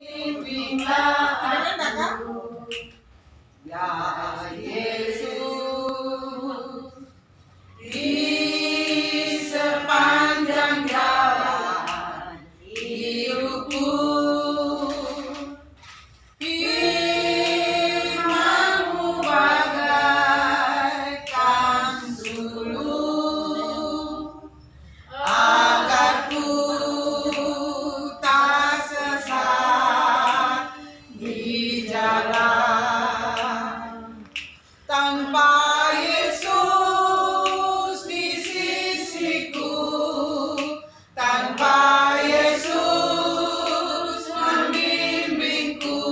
Bimbinglah aku, ya Yesus, di sepanjang jalan hidupku. Firman-Mu bagaikan suluh, agar ku tak sesat di jalan. Tanpa Yesus di sisiku, tanpa Yesus membimbingku,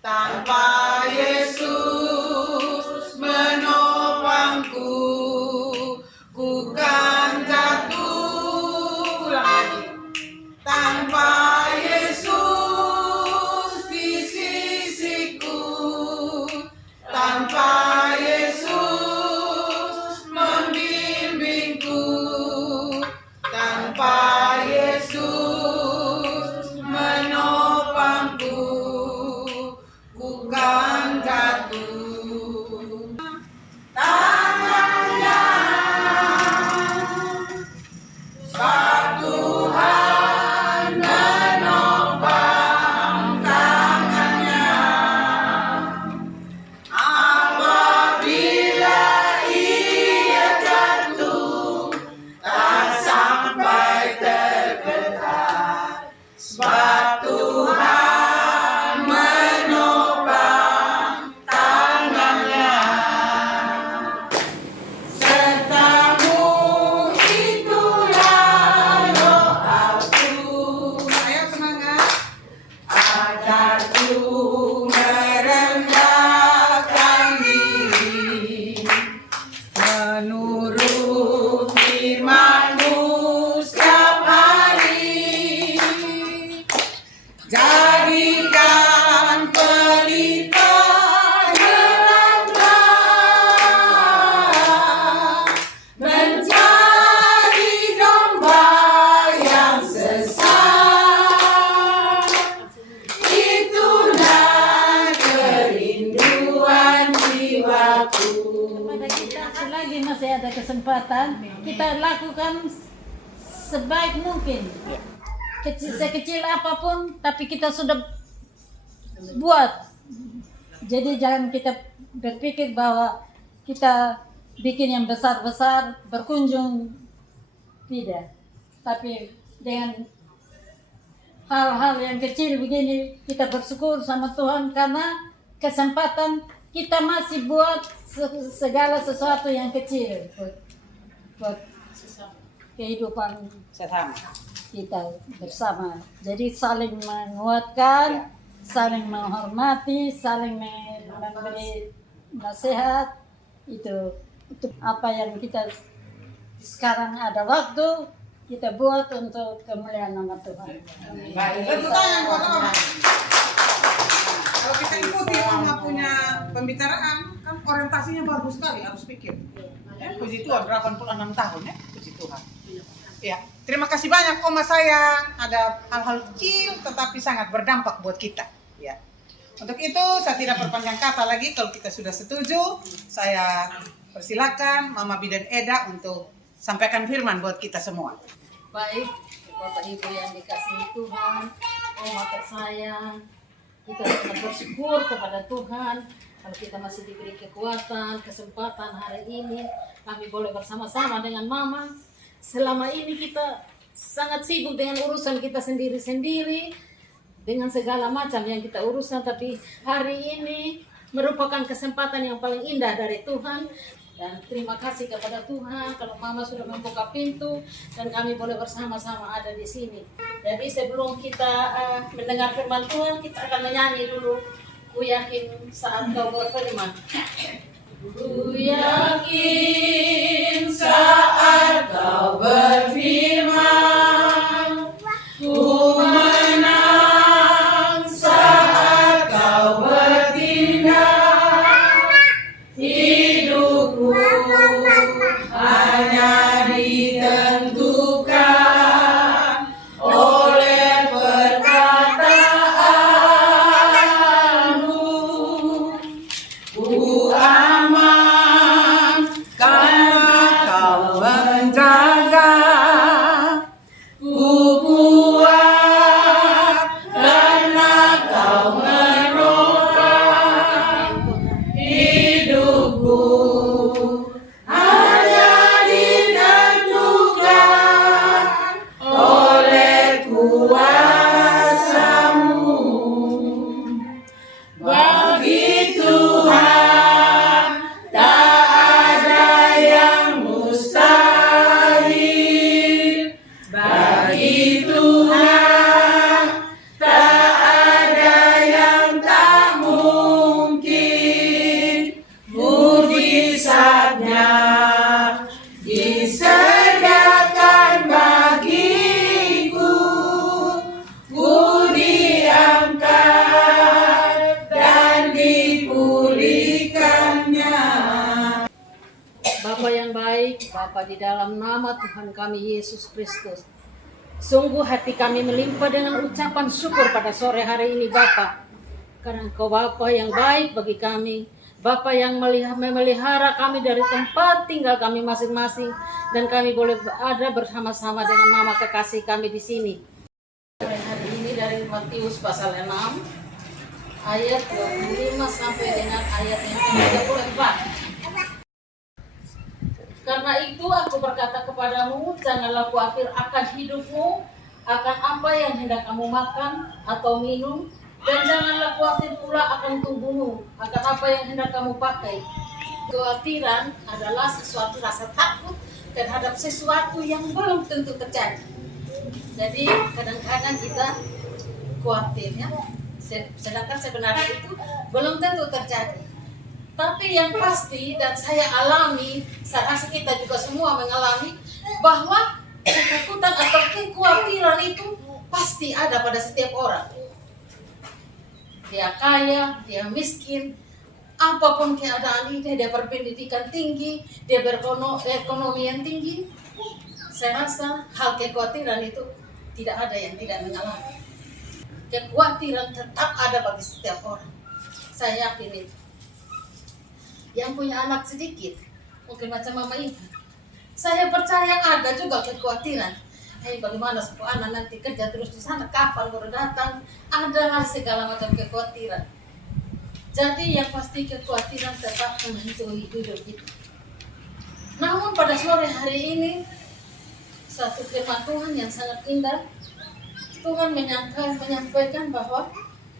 tanpa Yesus menopangku, ku kan jatuh. Ulang lagi. Tanpa Yesus di sisiku, tanpa Yesus membimbingku, tanpa Yesus menopangku, ku kan jatuh. Tangannya, sebab Tuhan menopang tangannya. Apabila ia jatuh, tak sampai tergetar, sebab Tuhan menopang tangannya. Serta-Mu itulah doaku. Ayo semangat. Ajarku merendahkan diri, menurut firman-Mu setiap hari. Jadikan pelita neraka, mencari domba yang sesat. Itulah kerinduan jiwaku. Kepada kita selagi masih ada kesempatan, kita lakukan sebaik mungkin. Sekecil apapun, tapi kita sudah buat. Jadi jangan kita berpikir bahwa kita bikin yang besar-besar, berkunjung, tidak. Tapi dengan hal-hal yang kecil begini, kita bersyukur sama Tuhan karena kesempatan kita masih buat segala sesuatu yang kecil buat kehidupan Sesama. kita bersama. Jadi saling menguatkan, saling menghormati, saling memberi nasihat. Itu apa yang kita sekarang ada waktu kita buat untuk kemuliaan nama Tuhan. Baik. Tepuk tangan buat Mama. Kalau kita ikuti Mama punya pembicaraan, kan orientasinya bagus sekali, harus pikir. Ya, puji Tuhan, 86 tahun ya, puji Tuhan. Ya, terima kasih banyak Oma sayang. Ada hal-hal kecil tetapi sangat berdampak buat kita. Ya. Untuk itu saya tidak berpanjang kata lagi. Kalau kita sudah setuju, saya persilakan Mama Bidan Eda untuk sampaikan firman buat kita semua. Baik, Bapak Ibu yang dikasihi Tuhan, Oma tersayang, kita sangat bersyukur kepada Tuhan kalau kita masih diberi kekuatan, kesempatan hari ini kami boleh bersama-sama dengan Mama. Selama ini kita sangat sibuk dengan urusan kita sendiri-sendiri, dengan segala macam yang kita uruskan, tapi hari ini merupakan kesempatan yang paling indah dari Tuhan. Dan terima kasih kepada Tuhan kalau Mama sudah membuka pintu dan kami boleh bersama-sama ada di sini. Jadi sebelum kita mendengar firman Tuhan, kita akan menyanyi dulu. Ku yakin saat kau berfirman. Ku yakin saat kau berfirman, ku menang saat kau bertindak. Hidupku hanya ditentukan oleh perkataan menjaga, ku kuat karena kau menopang hidupku. Hanya ditentukan oleh kuasa-Mu. Bagi Tuhan tak ada yang mustahil. Bagi Tuhan tak ada yang tak mungkin. Mujizatnya disediakan bagiku. Ku diangkat dan dipulihkannya. Bapa yang baik, Bapa di dalam nama Tuhan kami Yesus Kristus. Sungguh hati kami melimpah dengan ucapan syukur pada sore hari ini Bapa. Karena Engkau Bapa yang baik bagi kami. Bapa yang memelihara kami dari tempat tinggal kami masing-masing. Dan kami boleh ada bersama-sama dengan Mama kekasih kami di sini. Sore hari ini dari Matius pasal 6 ayat 25 sampai dengan ayat yang 34. Karena itu aku berkata kepadamu, janganlah khawatir akan hidupmu, akan apa yang hendak kamu makan atau minum, dan janganlah khawatir pula akan tubuhmu, akan apa yang hendak kamu pakai. Kekhawatiran adalah sesuatu rasa takut terhadap sesuatu yang belum tentu terjadi. Jadi kadang-kadang kita khawatirnya, sedangkan sebenarnya itu belum tentu terjadi. Tapi yang pasti dan saya alami, saya rasa kita juga semua mengalami bahwa ketakutan atau kekhawatiran itu pasti ada pada setiap orang. Dia kaya, dia miskin, apapun keadaan dia berpendidikan tinggi, dia berekonomi yang tinggi. Saya rasa hal kekhawatiran itu tidak ada yang tidak mengalami. Kekhawatiran tetap ada bagi setiap orang. Saya yakin itu. Yang punya anak sedikit, mungkin macam Mama Iva, saya percaya ada juga kekhawatiran. Bagaimana supaya anak nanti kerja terus di sana, kapan baru datang, adalah segala macam kekhawatiran. Jadi yang pasti kekhawatiran tetap menghantui hidup kita. Namun pada sore hari ini, satu firman Tuhan yang sangat indah, Tuhan menyampaikan bahwa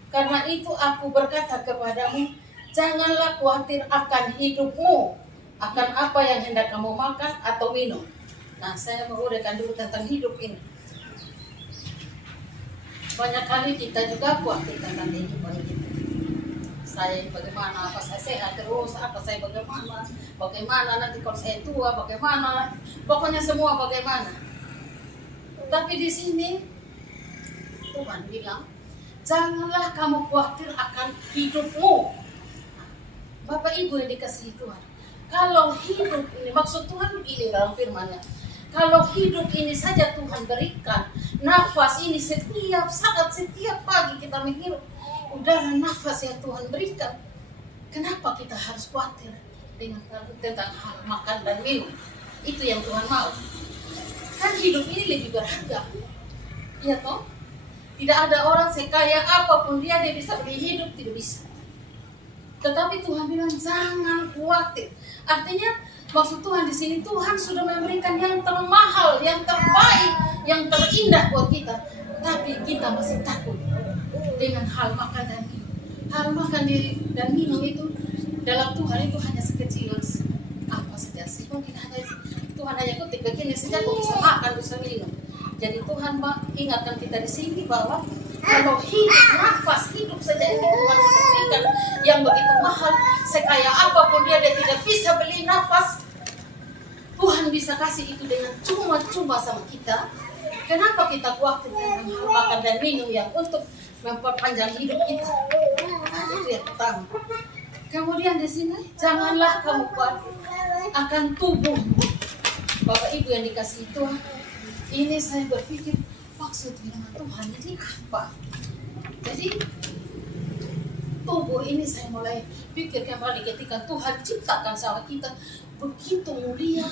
karena itu aku berkata kepadamu, janganlah khawatir akan hidupmu, akan apa yang hendak kamu makan atau minum. Nah, saya menguraikan dulu tentang hidup ini. Banyak kali kita juga khawatir tentang kehidupan kita. Saya bagaimana, apa saya sehat terus, apa saya bagaimana nanti kalau saya tua, bagaimana, pokoknya semua bagaimana. Tapi di sini Tuhan bilang, janganlah kamu khawatir akan hidupmu. Bapak Ibu yang dikasihi Tuhan, kalau hidup ini, maksud Tuhan begini dalam firman-Nya, kalau hidup ini saja Tuhan berikan, nafas ini setiap saat, setiap pagi kita menghirup udara nafas yang Tuhan berikan, kenapa kita harus khawatir tentang hal makan dan minum? Itu yang Tuhan mau. Kan hidup ini lebih berharga, ya toh? Tidak ada orang sekaya apapun dia bisa beli hidup, tidak bisa. Tetapi Tuhan bilang jangan khawatir. Artinya maksud Tuhan di sini, Tuhan sudah memberikan yang termahal, yang terbaik, yang terindah buat kita. Tapi kita masih takut dengan hal makan dan minum. Hal makan dan minum itu dalam Tuhan itu hanya sekecil apa saja sih. Mungkin Tuhan hanya kutip begini saja kok bisa makan, bisa minum. Jadi Tuhan ingatkan kita di sini bahwa kalau hidup, nafas hidup saja ini Tuhan berikan yang begitu mahal, sekaya apapun dia tidak bisa beli nafas. Tuhan bisa kasih itu dengan cuma-cuma sama kita. Kenapa kita khawatir tentang hal makan dan minum yang untuk memperpanjang hidup kita? Nah, itu yang pertama. Kemudian di sini, janganlah kamu khawatir akan tubuh. Bapak Ibu yang dikasihi Tuhan, ini saya berpikir maksud firman Tuhan ini apa? Jadi tubuh ini saya mulai pikir kembali ketika Tuhan ciptakan sama kita, begitu mulia.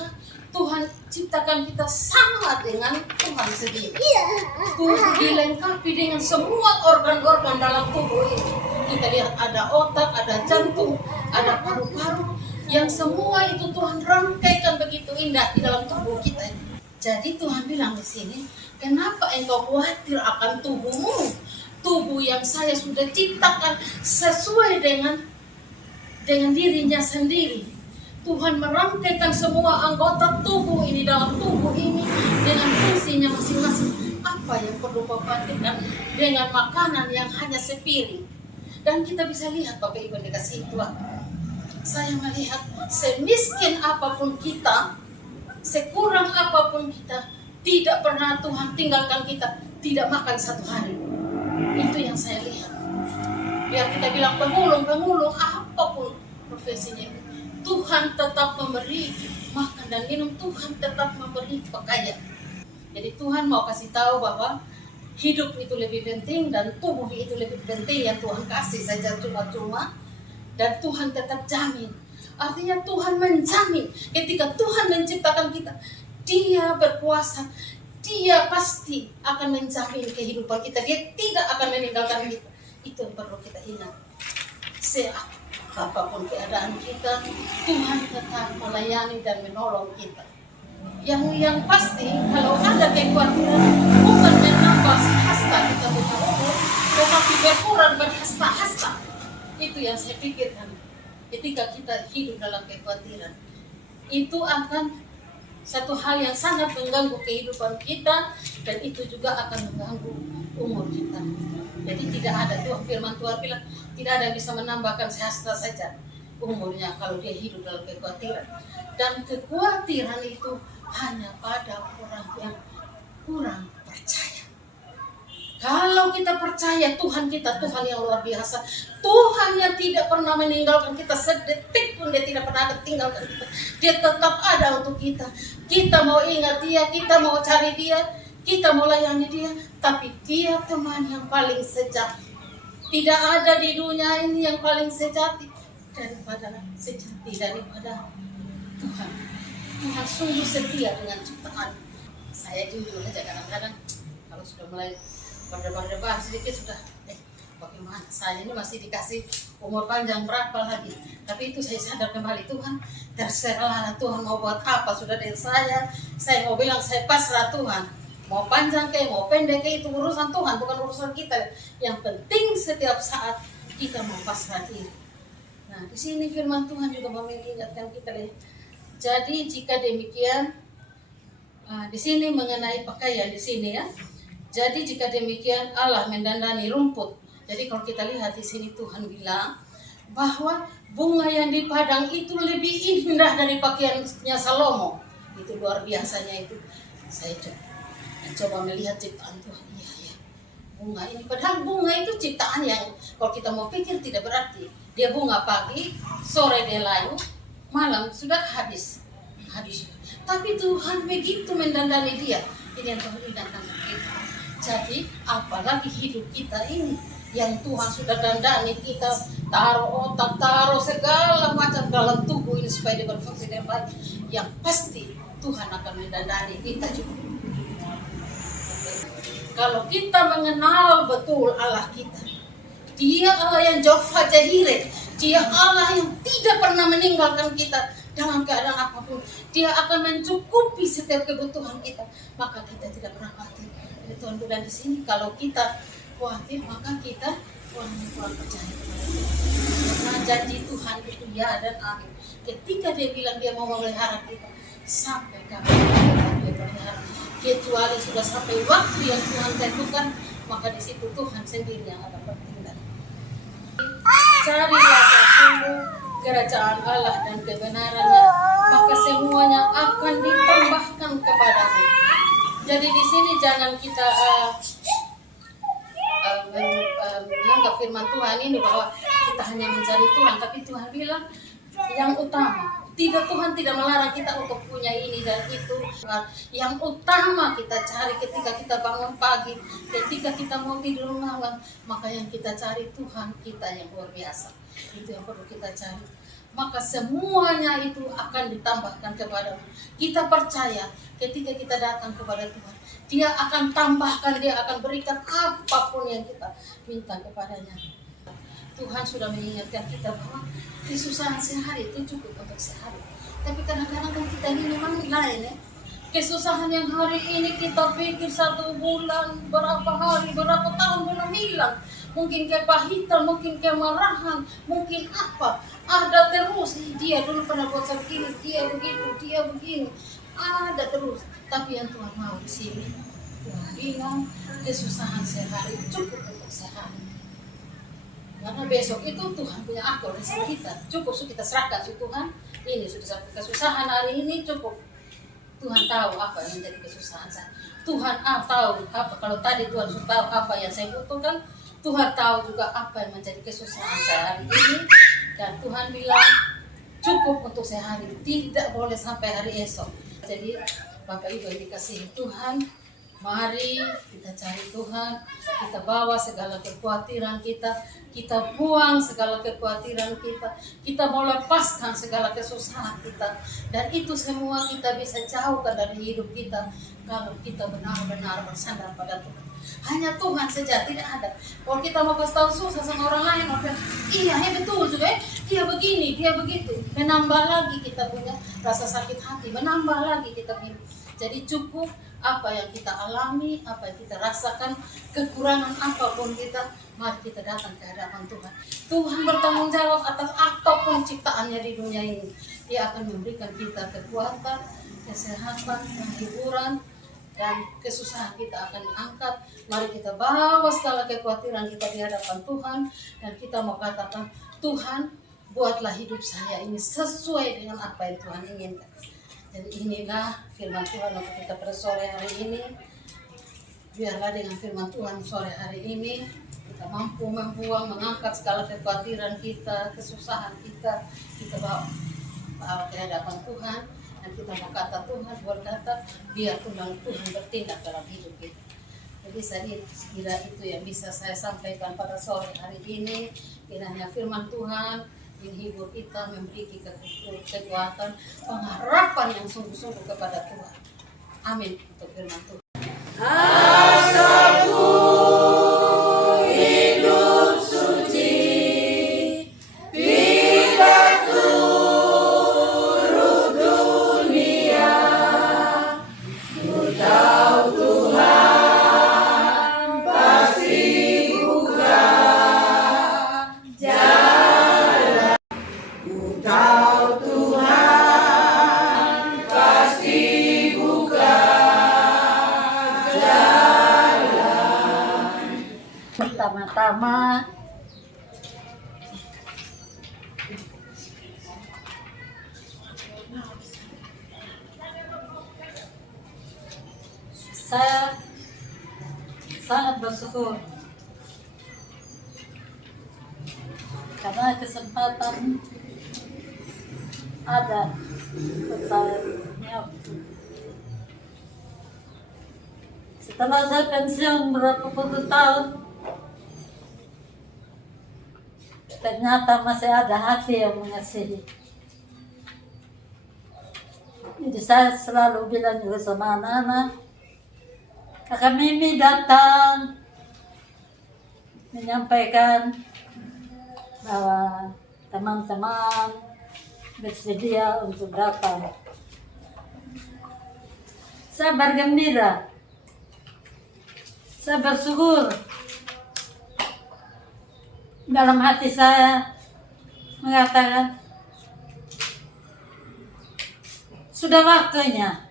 Tuhan ciptakan kita sama dengan Tuhan sendiri. Tuhan dilengkapi dengan semua organ-organ dalam tubuh ini. Kita lihat ada otak, ada jantung, ada paru-paru, yang semua itu Tuhan rangkaikan begitu indah di dalam tubuh kita ini. Jadi Tuhan bilang di sini, kenapa engkau khawatir akan tubuhmu? Tubuh yang saya sudah ciptakan sesuai dengan dirinya sendiri. Tuhan merangkaikan semua anggota tubuh ini dalam tubuh ini dengan fungsinya masing-masing. Apa yang perlu kau khawatirkan dengan makanan yang hanya sepiring? Dan kita bisa lihat Bapak Ibu dikasih Tuhan. Saya melihat semiskin apapun kita, sekurang apapun kita, tidak pernah Tuhan tinggalkan kita tidak makan satu hari. Itu yang saya lihat. Biar kita bilang pemulung, apapun profesinya, Tuhan tetap memberi makan dan minum, Tuhan tetap memberi pakaian. Jadi Tuhan mau kasih tahu bahwa hidup itu lebih penting dan tubuh itu lebih penting yang Tuhan kasih saja cuma-cuma, dan Tuhan tetap jamin. Artinya Tuhan menjamin ketika Tuhan menciptakan kita, Dia berkuasa, Dia pasti akan menjamin kehidupan kita. Dia tidak akan meninggalkan kita. Itu yang perlu kita ingat. Apapun keadaan kita, Tuhan tetap melayani dan menolong kita. Yang pasti kalau ada kekhawatiran, bukan menambah hasta kita berumur, tetapi berkurang berhasta-hasta. Itu yang saya pikirkan. Ketika kita hidup dalam kekhawatiran, itu akan satu hal yang sangat mengganggu kehidupan kita, dan itu juga akan mengganggu umur kita. Jadi tidak ada, Tuhan firman Tuhan bilang, tidak ada yang bisa menambahkan sehasta saja umurnya kalau dia hidup dalam kekhawatiran. Dan kekhawatiran itu hanya pada orang yang kurang percaya. Kalau kita percaya Tuhan kita, Tuhan yang luar biasa, Tuhan yang tidak pernah meninggalkan kita sedetik pun, Dia tidak pernah tinggalkan kita. Dia tetap ada untuk kita. Kita mau ingat Dia, kita mau cari Dia, kita mau layani Dia, tapi Dia teman yang paling sejati. Tidak ada di dunia ini yang paling sejati daripada Tuhan. Tuhan sungguh setia dengan ciptaan. Saya jujur aja kadang-kadang kalau sudah mulai berdebar-debar sedikit sudah, bagaimana saya ini masih dikasih umur panjang berapa lagi? Tapi itu saya sadar kembali, Tuhan terserahlah, Tuhan mau buat apa sudah dari saya mau bilang saya pasrah Tuhan. Mau panjang kayak mau pendek kayak itu urusan Tuhan, bukan urusan kita. Yang penting setiap saat kita mau pasrah diri. Nah, di sini firman Tuhan juga mau mengingatkan kita ya. Jadi jika demikian, di sini mengenai pakaian di sini ya. Jadi jika demikian Allah mendandani rumput. Jadi kalau kita lihat di sini Tuhan bilang bahwa bunga yang di padang itu lebih indah dari pakaiannya Salomo. Itu luar biasanya itu. Saya coba melihat ciptaan Tuhan. Iya ya. Bunga ini padahal bunga itu ciptaan yang kalau kita mau pikir tidak berarti. Dia bunga pagi, sore dia layu, malam sudah habis. Tapi Tuhan begitu mendandani dia. Ini yang Tuhan ingatkan kita. Jadi apalagi hidup kita ini yang Tuhan sudah dandani kita, taruh otak, taruh segala macam dalam tubuh ini supaya dia berfungsi dengan baik. Yang pasti Tuhan akan mendandani kita juga. Kalau kita mengenal betul Allah kita, Dia Allah yang Jehovah Jireh, Dia Allah yang tidak pernah meninggalkan kita dalam keadaan apapun. Dia akan mencukupi setiap kebutuhan kita, maka kita tidak pernah khawatir. Tuhan bilang di sini, kalau kita khawatir maka kita kurang percaya kepada Tuhan. Karena janji Tuhan itu ya dan amin. Ketika Dia bilang Dia mau memelihara kita, sampai kapan Dia pelihara? Kecuali sudah sampai waktu yang Tuhan tentukan, maka di situ Tuhan sendiri yang akan bertindak. Carilah dahulu kerajaan Allah dan kebenarannya, maka semuanya akan ditambahkan kepadamu. Jadi di sini jangan kita menganggap firman Tuhan ini bahwa kita hanya mencari Tuhan, tapi Tuhan bilang yang utama. Tuhan tidak melarang kita untuk punya ini dan itu. Yang utama kita cari ketika kita bangun pagi, ketika kita mau tidur malam, maka yang kita cari Tuhan kita yang luar biasa. Itu yang perlu kita cari. maka semuanya itu akan ditambahkan kepadamu. Kita percaya ketika kita datang kepada Tuhan, Dia akan tambahkan, Dia akan berikan apapun yang kita minta kepadanya. Tuhan sudah mengingatkan kita bahwa kesusahan sehari itu cukup untuk sehari. Tapi kadang-kadang kan kita ini memang lain ya. Kesusahan yang hari ini kita pikir 1 bulan, berapa hari, berapa tahun belum hilang. Mungkin kepahitan, mungkin kemarahan, mungkin apa. Ada terus, dia dulu pernah buat begini, dia begitu, dia begini. Ada terus. Tapi yang Tuhan mau di sini, Tuhan bilang kesusahan sehari cukup untuk sehari. Karena besok itu Tuhan punya atur di kita. Cukup kita serahkan ke Tuhan. Ini sudah kesusahan hari ini cukup. Tuhan tahu apa yang menjadi kesusahan saya. Tuhan tahu apa, kalau tadi Tuhan sudah tahu apa yang saya butuhkan, Tuhan tahu juga apa yang menjadi kesusahan saya hari ini. Dan Tuhan bilang cukup untuk sehari, tidak boleh sampai hari esok. Jadi Bapak Ibu yang dikasihi Tuhan, mari kita cari Tuhan, kita bawa segala kekhawatiran kita buang segala kekhawatiran kita mau lepaskan segala kesusahan kita. Dan itu semua kita bisa jauhkan dari hidup kita kalau kita benar-benar bersandar pada Tuhan. Hanya Tuhan saja, tidak ada. Kalau kita mau kasih tahu susah sama orang lain, orang iya betul juga dia begini, dia begitu. Menambah lagi kita punya rasa sakit hati, menambah lagi kita punya. Jadi cukup apa yang kita alami, apa yang kita rasakan, kekurangan apapun kita, mari kita datang ke hadapan Tuhan. Tuhan bertanggung jawab atas apapun ciptaannya di dunia ini. Dia akan memberikan kita kekuatan, kesehatan, hiburan, dan kesusahan kita akan diangkat. Mari kita bawa segala kekhawatiran kita di hadapan Tuhan, dan kita mau katakan, Tuhan, buatlah hidup saya ini sesuai dengan apa yang Tuhan inginkan. Dan inilah firman Tuhan untuk kita pada sore hari ini. Biarlah dengan firman Tuhan sore hari ini kita mampu membuang, mengangkat segala kekhawatiran kita, kesusahan kita bawa ke hadapan Tuhan. Dan kita mau kata Tuhan berkata, biar Tuhan bertindak dalam hidup kita. Jadi saya kira itu yang bisa saya sampaikan pada sore hari ini. Kiranya firman Tuhan menghibur kita, memberi kita kekuatan, pengharapan yang sungguh-sungguh kepada Tuhan. Amin untuk firman Tuhan. Asalku hidup suci, tidak turut dunia. Ku tahu Tuhan pasti buka jalan. Ku tahu Tuhan pasti buka jalan. Pertama-tama saya sangat bersyukur karena kesempatan ada untuk saya. Setelah saya pensiun berapa puluh tahun, ternyata masih ada hati yang mengasihi. Jadi saya selalu bilang juga sama anak-anak, Kakak Mimi datang menyampaikan bahwa teman-teman bersedia untuk datang. Saya bergembira, saya bersyukur. Dalam hati saya mengatakan, sudah waktunya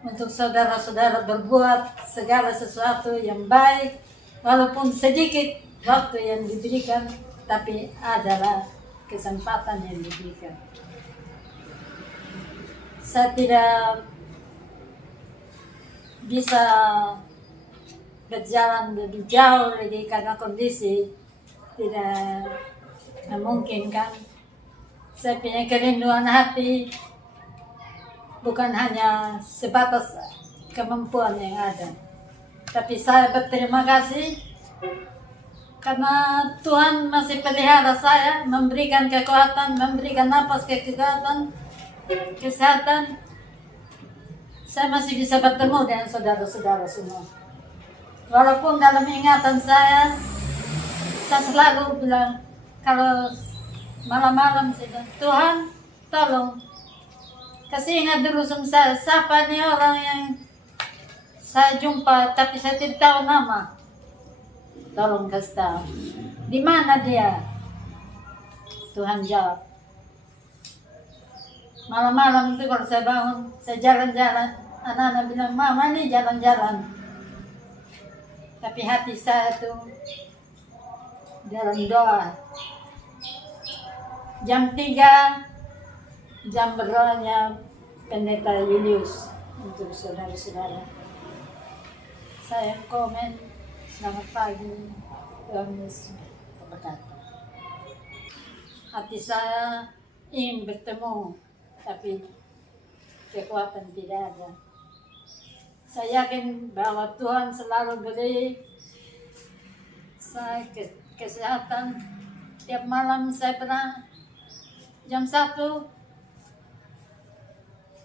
untuk saudara-saudara berbuat segala sesuatu yang baik, walaupun sedikit waktu yang diberikan, tapi adalah kesempatan yang diberikan. Saya tidak bisa berjalan lebih jauh lagi karena kondisi tidak memungkinkan. Saya punya kerinduan hati, bukan hanya sebatas kemampuan yang ada, tapi saya berterima kasih Karena Tuhan masih pelihara saya, memberikan kekuatan, memberikan napas kekuatan, kesehatan. Saya masih bisa bertemu dengan saudara-saudara semua. Walaupun dalam ingatan saya selalu bilang, kalau malam-malam saya bilang, Tuhan tolong kasih ingat dulu sama saya, siapa nih orang yang saya jumpa tapi saya tidak tahu nama. Tolong kasih tahu. Di mana dia? Tuhan jawab. Malam-malam itu kalau saya bangun, saya jalan-jalan. Anak-anak bilang, Mama ini jalan-jalan. Tapi hati saya tuh dalam doa. Jam 3, jam berdoanya Pendeta Julius untuk saudara-saudara. Saya komen, selamat pagi, Tuhan Yesus memberkati. Hati saya ingin bertemu, tapi kekuatan tidak ada. Saya yakin bahwa Tuhan selalu beri saya kesehatan. Tiap malam saya pernah jam 1.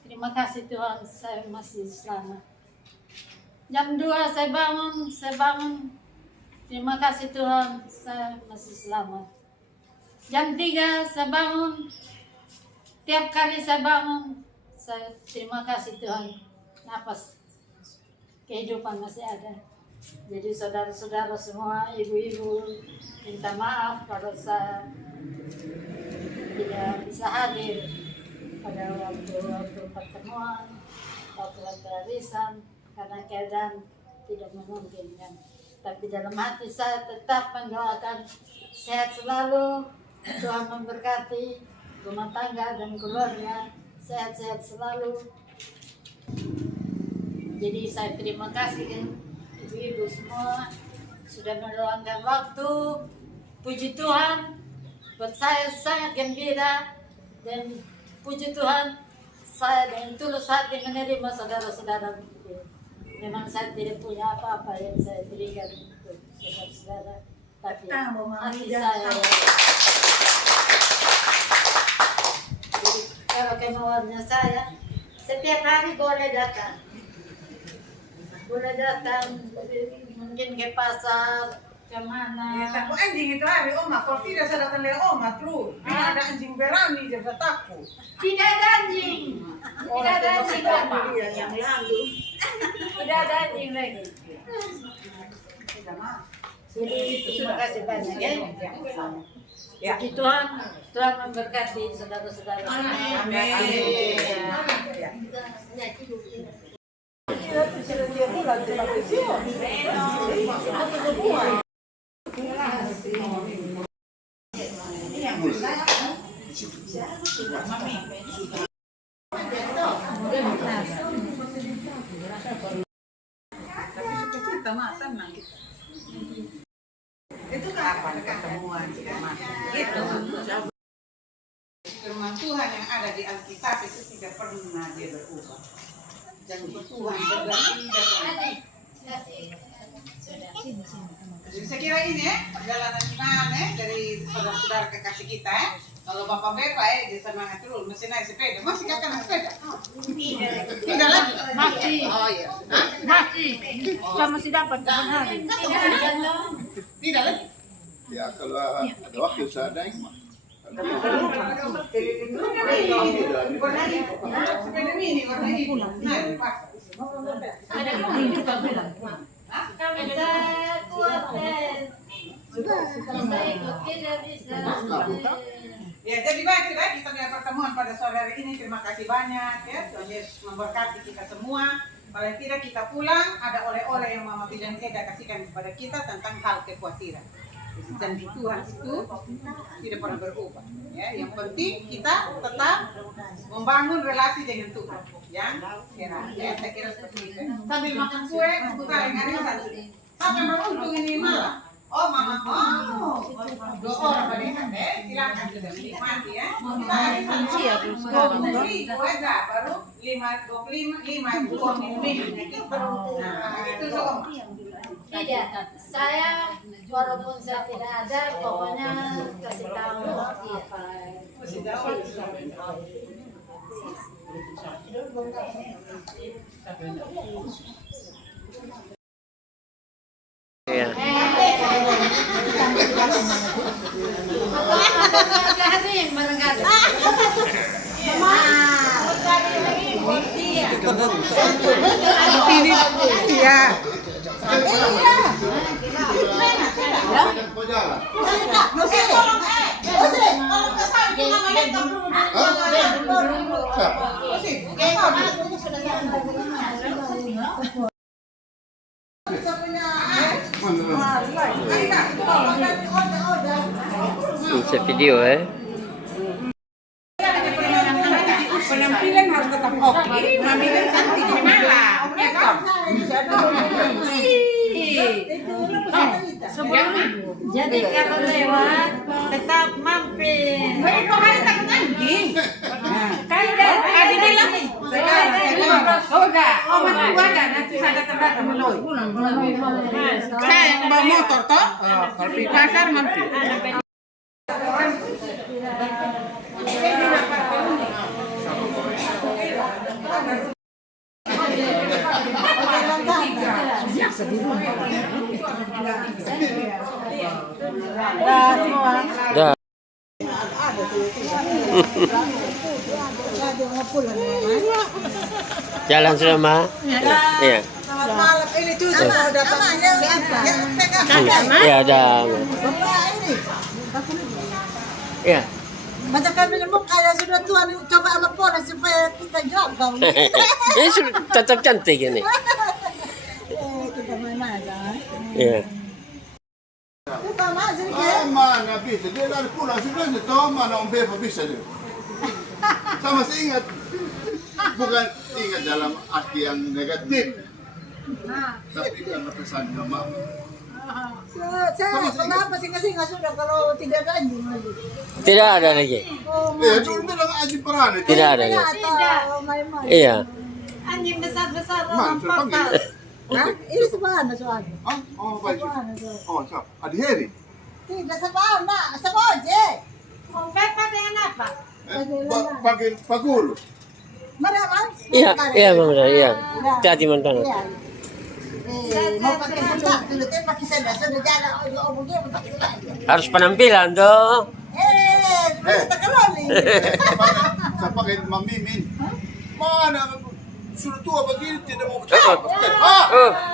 Terima kasih Tuhan, saya masih selamat. Jam 2 saya bangun. Terima kasih Tuhan, saya masih selamat. Jam 3 saya bangun. Tiap kali saya bangun, saya terima kasih Tuhan. Napas kehidupan masih ada. Jadi saudara-saudara semua, ibu-ibu, minta maaf kalau saya tidak bisa hadir pada waktu pertemuan, waktu arisan, karena keadaan tidak memungkinkan. Tapi dalam hati saya tetap mendoakan sehat selalu, Tuhan memberkati rumah tangga dan keluarga, sehat-sehat selalu. Jadi saya terima kasih ibu-ibu semua sudah meluangkan waktu. Puji Tuhan, buat saya sangat gembira dan puji Tuhan, saya dengan tulus hati menerima saudara-saudara. Memang saya tidak punya apa-apa yang saya berikan untuk saudara-saudara, tapi hati saya. Jadi kalau kemauannya saya, setiap hari boleh datang. Boleh datang, mungkin ke pasar, ke mana. Takut anjing itu hari Oma, kalau tidak saya datang lihat Oma terus. Ini ada anjing berani jadi takut. Tidak ada anjing. Tidak ada anjing lagi. Yang lalu. Tidak ada anjing lagi. Jadi terima kasih banyak ya. Ya. Puji Tuhan, Tuhan memberkati saudara-saudara. Amin. Ya. Tapi suka cerita mak senang kita. Itu kan apa ketemuan kita mak. Itu firman Tuhan yang ada di Alkitab itu tidak pernah dia berubah. Dan Tuhan berganti tidak. Jadi saya kira ini ya perjalanan iman ya dari saudara-saudara kekasih kita ya. Kalau Bapak Bepa ya dia semangat terus mesti naik sepeda. Masih kakak naik sepeda? Tidak lagi. Masih. Oh iya. Masih. Kita masih dapat kapan hari. Tidak lagi. Ya kalau ada waktu saya naik mah. Sepeda mini warna itu. Naik pas. Saya kuat dan saya ikut tidak bisa. Ya, jadi baik sudah kita punya pertemuan pada sore hari ini. Terima kasih banyak ya. Tuhan Yesus memberkati kita semua. Paling tidak kita pulang ada oleh-oleh yang Mama Bidan Eda kasihkan kepada kita tentang hal kekhawatiran. Janji Tuhan itu tidak pernah berubah. Ya, yang penting kita tetap membangun relasi dengan Tuhan. Saya kira seperti itu. Sambil makan kue, kita arisan. Sampai beruntung ini malam. Oh Mama, dua orang berikan deh, silakan sudah menikmati ya. Kita arisan baru 25 uang minum. Nah, itu semua. Tidak, saya Walaupun saya tidak ada, pokoknya kasih tahu. Iya. Iya. Ini iya. Kau jalan. Bisa video Penampilan harus tetap oke. Mami kan cantik gimana? Ya kan? Jadi kalau lewat tetap mampir. Itu hari takut anjing. Kayak Adi bilang, oh udah, oh masih ada, nanti saya datang datang meloy. Saya yang bawa motor toh, kalau di pasar mampir. Dah. Jalan sudah, Ma? Iya. Selamat malam, ini tuh sudah datang. Iya, ada. Iya. Macam kami ngomong kayak sudah tua nih, coba lapor supaya kita jawab kau. Ini sudah tetap cantik ini. Kita main aja. Iya. Kita main sedikit. Mana bisa? Dia lari pulang sudah tahu mana Om Beva bisa dia. Saya masih ingat. Bukan ingat dalam arti yang negatif. Tapi karena pesan mama. Saya kenapa singa-singa sudah kalau tidak ada anjing lagi? Tidak ada lagi. Oh, Dulu bilang aji peran itu. Tidak ada lagi. atau main-main. Iya. Anjing besar-besar Man, orang sudah panggil. papas. Hah? Ini sebana soalnya. Ah, oh baik. Sebana soalnya. Oh, siap. Adi Heri. Tidak sebana, sebaje. Om Pepa dengan apa? Panggil Pak Guru. Mari aman. Iya, iya, Bang. Iya. Hati mantan. Iya. Mau pakai sentak, dulu teh pakai sentak, sudah jalan, oh dia pakai sentak. Harus penampilan tuh. Kita keloli. Saya pakai Mamimin. Mana sudah tua begini tidak mau percaya. Ah!